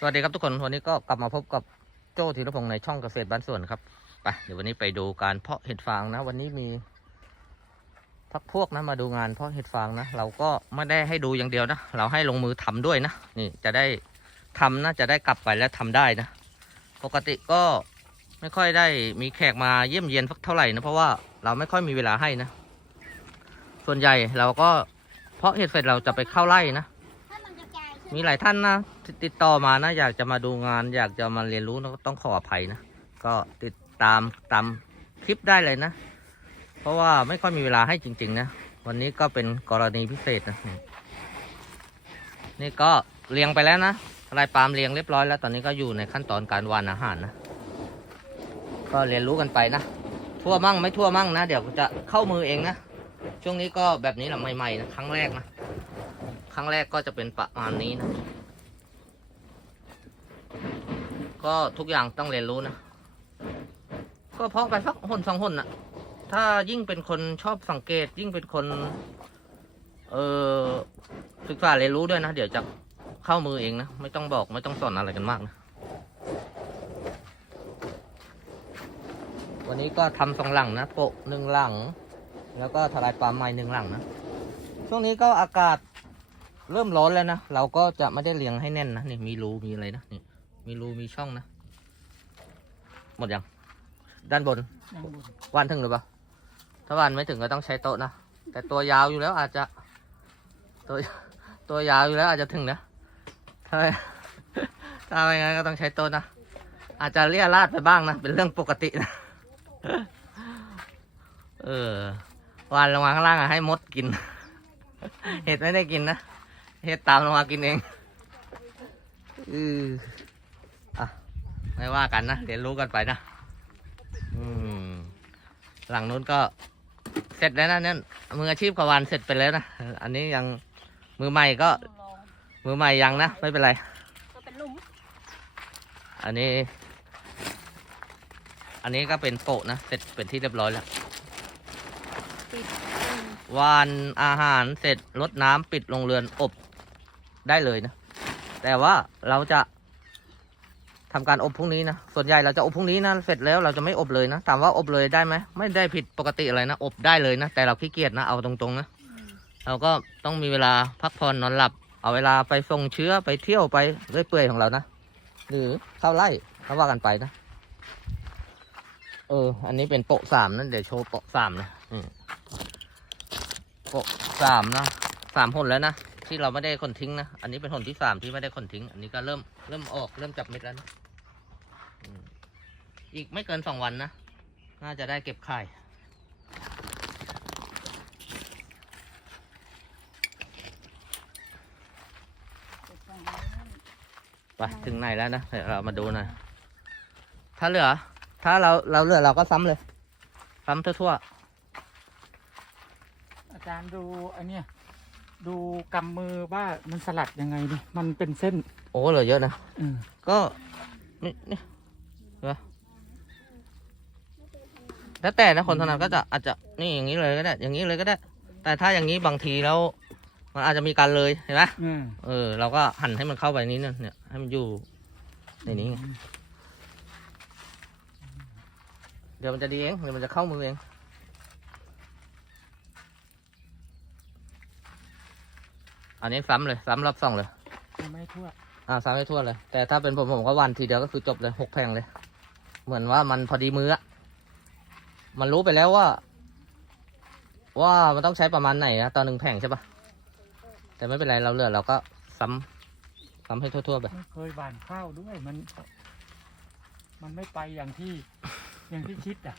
สวัสดีครับทุกคนวันนี้ก็กลับมาพบกับโจ้ธีรพงศ์ในช่องเกษตรบ้านสวนครับไปเดี๋ยววันนี้ไปดูการเพาะเห็ดฟางนะ วันนี้มีพักพวกนะมาดูงานเพาะเห็ดฟางนะ เราก็ไม่ได้ให้ดูอย่างเดียวนะ เราให้ลงมือทำด้วยนะ นี่จะได้ทำนะจะได้กลับไปแล้วทำได้นะ ปกติก็ไม่ค่อยได้มีแขกมาเยี่ยมเยียนสักเท่าไหร่นะเพราะว่าเราไม่ค่อยมีเวลาให้นะ ส่วนใหญ่เราก็เพาะเห็ดเสร็จเราจะไปเข้าไร่นะ มีหลายท่านนะติดต่อมานะ อยากจะมาดูงาน อยากจะมาเรียนรู้นะก็ต้องขออภัยนะ ก็ติดตามตามคลิปได้เลยนะ เพราะว่าไม่ค่อยมีเวลาให้จริง ๆ นะ วันนี้ก็เป็นกรณีพิเศษนะ นี่ก็เลี้ยงไปแล้วนะลายปาล์มเลี้ยงเรียบร้อยแล้ว ตอนนี้ก็อยู่ในขั้นตอนการวานอาหารนะ ก็เรียนรู้กันไปนะ ทั่วมั่งไม่ทั่วมั่งนะ เดี๋ยวจะเข้ามือเองนะ ช่วงนี้ก็แบบนี้แหละใหม่ๆนะครั้งแรกนะ รั้งแรกก็จะเป็นประมาณนี้นะ ก็ทุกอย่างต้องเรียนรู้นะ ก็เพาะไปสักหนสองหนน่ะถ้ายิ่งเป็นคนชอบสังเกต ยิ่งเป็นคน เออศึกษาเรียนรู้ด้วยนะ เดี๋ยวจะเข้ามือเองนะ ไม่ต้องบอกไม่ต้องสอนอะไรกันมากนะ วันนี้ก็ทำสองหลังนะโปะหนึ่งหลัง แล้วก็ทลายปลาไม้หนึ่งหลังนะ ช่วงนี้ก็อากาศ เริ่มร้อนแล้วนะ เราก็จะไม่ได้เลี้ยงให้แน่นนะนี่มีรูมีอะไรนะนี่มีรูมีช่องนะ หมดยัง ด้านบนยังบนวันถึงหรือเปล่า ถ้าวันไม่ถึงก็ต้องใช้โต๊ะนะ แต่ตัวยาวอยู่แล้วอาจจะ ตัวตัวยาวอยู่แล้วอาจจะถึงนะถ้าไม่ถ้าไม่งั้นก็ต้องใช้โต๊ะนะ อาจจะเลี่ยราดไปบ้างนะ เป็นเรื่องปกตินะ เออวานลงมาข้างล่างอะให้มดกิน เห็ดไม่ได้กินนะ เห็ดตามลงมากินเองอืออะไม่ว่ากันนะเรียนรู้กันไปนะอืมหลังนู้นก็เสร็จแล้วนะเนี่ยมืออาชีพกวานเสร็จไปแล้วนะอันนี้ยังมือใหม่ก็ลองมือใหม่ยังนะไม่เป็นไรก็เป็นหลุมอันนี้ อันนี้ก็เป็นโปะนะเสร็จเป็นที่เรียบร้อยแล้วปิดวานอาหารเสร็จรดน้ำปิดโรงเรือนอบ ได้เลยนะ แต่ว่าเราจะทำการอบพรุ่งนี้นะ ส่วนใหญ่เราจะอบพรุ่งนี้นะ เสร็จแล้วเราจะไม่อบเลยนะ ถามว่าอบเลยได้ไหม ไม่ได้ผิดปกติอะไรนะ อบได้เลยนะ แต่เราขี้เกียจนะ เอาตรงๆนะ เราก็ต้องมีเวลาพักผ่อนนอนหลับ เอาเวลาไปส่งเชื้อไปเที่ยวไปเรื่อยเปื่อยของเรานะ หรือเข้าไล่เขาว่ากันไปนะ เออ อันนี้เป็นโปะสามนะเดี๋ยวโชว์โปะสามนะโปะสามนะสามหนแล้วนะ ที่เราไม่ได้คนทิ้งนะ อันนี้เป็นหนที่สามที่ไม่ได้คนทิ้ง อันนี้ก็เริ่มเริ่มออกเริ่มจับเม็ดแล้วนะอีกไม่เกินสองวันนะ น่าจะได้เก็บไข่ไปถึงไหนแล้วนะเดี๋ยวเรามาดูหน่อยถ้าเหลือ ถ้าเราเราเหลือเราก็ซ้ำเลย ซ้ำทั่วอาจารย์ดูอันเนี้ย ดูกำมือว่ามันสลัดยังไงดิมันเป็นเส้นๆโอ้เหลือเยอะนะเออก็นี่นี่เหรอแล้วแต่นะคนถนัดก็จะอาจจะนี่อย่างนี้เลยก็ได้ อย่างนี้เลยก็ได้ แต่ถ้าอย่างนี้บางทีแล้ว มันอาจจะมีการเลยเห็นไหมเออเออเราก็หั่นให้มันเข้าไปนี้เนี่ยเนี่ยให้มันอยู่ในนี้ไงเดี๋ยวมันจะดีเองเดี๋ยวมันจะเข้ามือเอง อันนี้ซ้ำเลยซ้ำรอบสองเลย ไม่ทั่วอ่าซ้ำให้ทั่วเลย แต่ถ้าเป็นผมผมก็วันทีเดียวก็คือจบเลยหกแผงเลย เหมือนว่ามันพอดีมืออะมันรู้ไปแล้วว่า ว่ามันต้องใช้ประมาณไหนนะตอนหนึ่งแผงใช่ปะแต่ไม่เป็นไรเราเหลือเราก็ซ้ำซ้ำให้ทั่วๆไปไม่เคยบานข้าวด้วยมัน มันไม่ไปอย่างที่ อย่างที่คิดอะ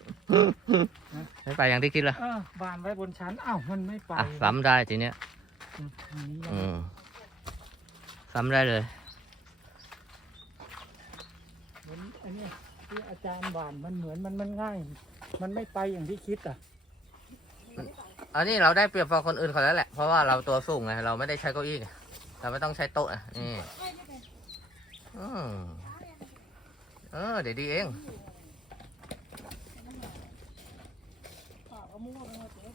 ไม่ไปอย่างที่คิดละเออบานไว้บนชั้นอ้าวมันไม่ไป อะซ้ำได้ทีเนี้ย อันนี้ยังอืมซ้ำได้เลยเหมือนอันเนี้ยที่อาจารย์บานมันเหมือนมันมันง่าย มันไม่ไปอย่างที่คิดอะ อันนี้เราได้เปรียบกว่าคนอื่นเขาแล้วแหละ เพราะว่าเราตัวสูงไง เราไม่ได้ใช้เก้าอี้ไงเราไม่ต้องใช้โต๊ะอะนี่อืมเออ เดี๋ยวดีเอง ขอก็มั่วไปหมดเลย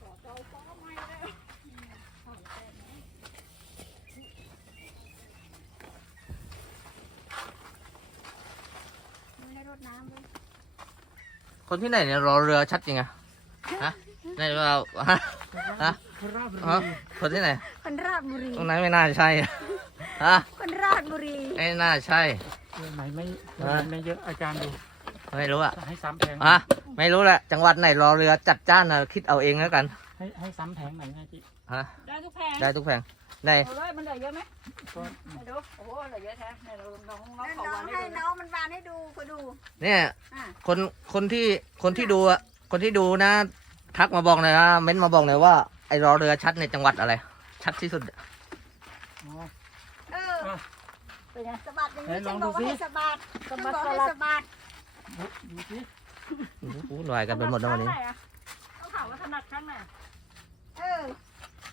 ขอเจ้าป้อไม่เลยขอแต่ไหน น้ำเลยคนที่ไหนเนี่ยรอเรือชัดจริงอะฮะไหนเราฮะฮะโคราชบุฮะรีคนที่ไหน คนราชบุรี ตรงนั้นไม่น่าใช่อะฮะคนราชบุรีไม่น่าใช่เรื่องไหนไม่ฮะไม่เยอะอาจารย์ดู ไม่รู้อะให้ซ้ำแผงอะไม่รู้แหละ จังหวัดไหนรอเรือจัดจ้านนะคิดเอาเองแล้วกัน ให้ให้ซ้ำแผงไหนไงพี่ฮะได้ทุกแพงได้ทุกแผง ในเอาเลยมันเหลือเยอะไหมก็ไม่ดูโอ้โหเหลือเยอะแท้ไหนเราน้องน้องแล้วขอน้อวางงให้ให้ดูน้องมันวานให้ดูก็ดู เนี่ย อะคนคนที่คนที่ดูอะคนที่ดูนะ ทักมาบอกหน่อยนะเม้นต์มาบอกหน่อยว่าไอ้รอเรือชัดในจังหวัดอะไร ชัดที่สุดอ๋อเอออะเป็นไงสะบัดอย่างนี้ไหนลฉัอนงบดูอกว่าสิให้สะบัดสฉันบับดอกสให้ลัดสะบัดดูดูสิอู้หน่วยกันเป็นหมดแล้ววันนี้ข้างไหอะต้องถามว่าถนัดข้างไหนเออ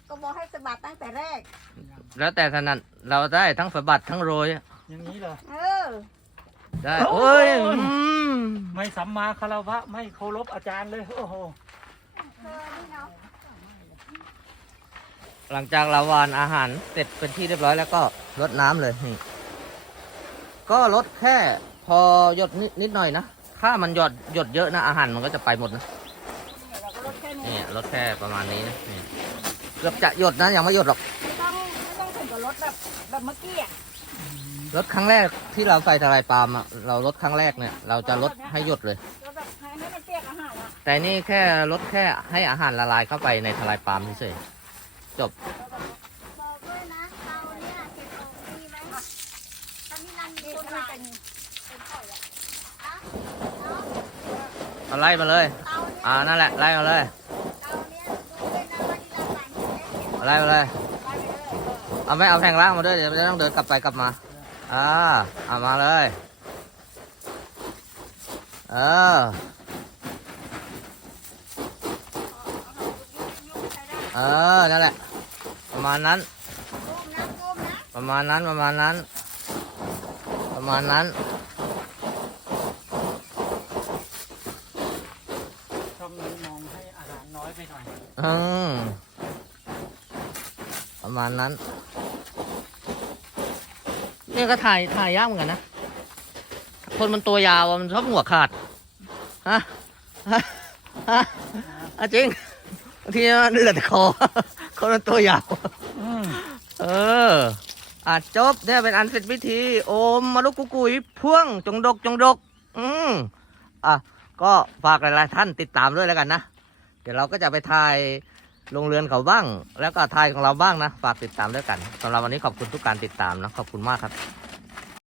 ก็บอกให้สะบัดตั้งแต่แรก แล้วแต่ถนัดเราได้ทั้งสะบัดทั้งโรย อย่างนี้เหรอ เออ ได้โอ้โอ้ยโอ้ยอืมไม่สัมมาคารวะไม่เคารพอาจารย์เลยโอ้โหเออนี่เนาะหลังจากเราหวานอาหารเสร็จเป็นที่เรียบร้อยแล้วก็ลดน้ำเลยนี่ก็ลดแค่พอหยดนิดนิดหน่อยนะ ถ้ามันหยดหยดเยอะนะอาหารมันก็จะไปหมดนะเนี่ยเราก็ลดแค่นี้นี่ลดแค่ประมาณนี้นะนี่ เกือบจะหยดนะยังไม่หยดหรอกไม่ต้องไม่ต้องถึงกับลดแบบแบบเมื่อกี้อะลดครั้งแรกที่เราใส่ทลายปาล์มอะเราลดครั้งแรกเนี่ย เราจะลดให้หยดเลยลดแบบให้ให้มันเปียกอาหารอะแต่นี่แค่ลดแค่ให้อาหารละลายเข้าไปในทลายปาล์มเฉยๆจบ บอกด้วยนะเราเนี่ยเก็บของดีไหมตอนนี้รันมีนี่คนถ้ามามันเป็นเป็นข่อยอะอะเนาะเอาไล่มาเลย เตาเนี่ยอ่านั่นแหละไล่มาเลย อาไล่มาเลยไปไปเลยเออเอาไม่เอาแผงล่างมาด้วยเดี๋ยวจะต้องเดินกลับไปกลับมาอ่าเอามาเลย เออเออนั่นแหละ ประมาณนั้นก้มนะก้มนะประมาณนั้นประมาณนั้น ประมาณนั้นช่องนี้มองให้อาหารน้อยไปหน่อยอื มประมาณนั้น เนี่ยก็ถ่ายถ่ายยากเหมือนกันนะ คนมันตัวยาวอะมันชอบหัวขาด ฮะ ฮะฮะอะจริงบางทีมันเหลือแต่คอ คนมันตัวยาวอืมเอออะจบเนี่ยเป็นอันเสร็จพิธี โอมมาลุกกุกุยพ่วงจงดกจงดก อืมอะก็ฝากหลายๆท่านติดตามด้วยแล้วกันนะ เดี๋ยวเราก็จะไปถ่าย โรงเรือนเขาบ้าง แล้วก็ทายของเราบ้างนะ ฝากติดตามด้วยกันสำหรับวันนี้ขอบคุณทุกการติดตามนะขอบคุณมากครับ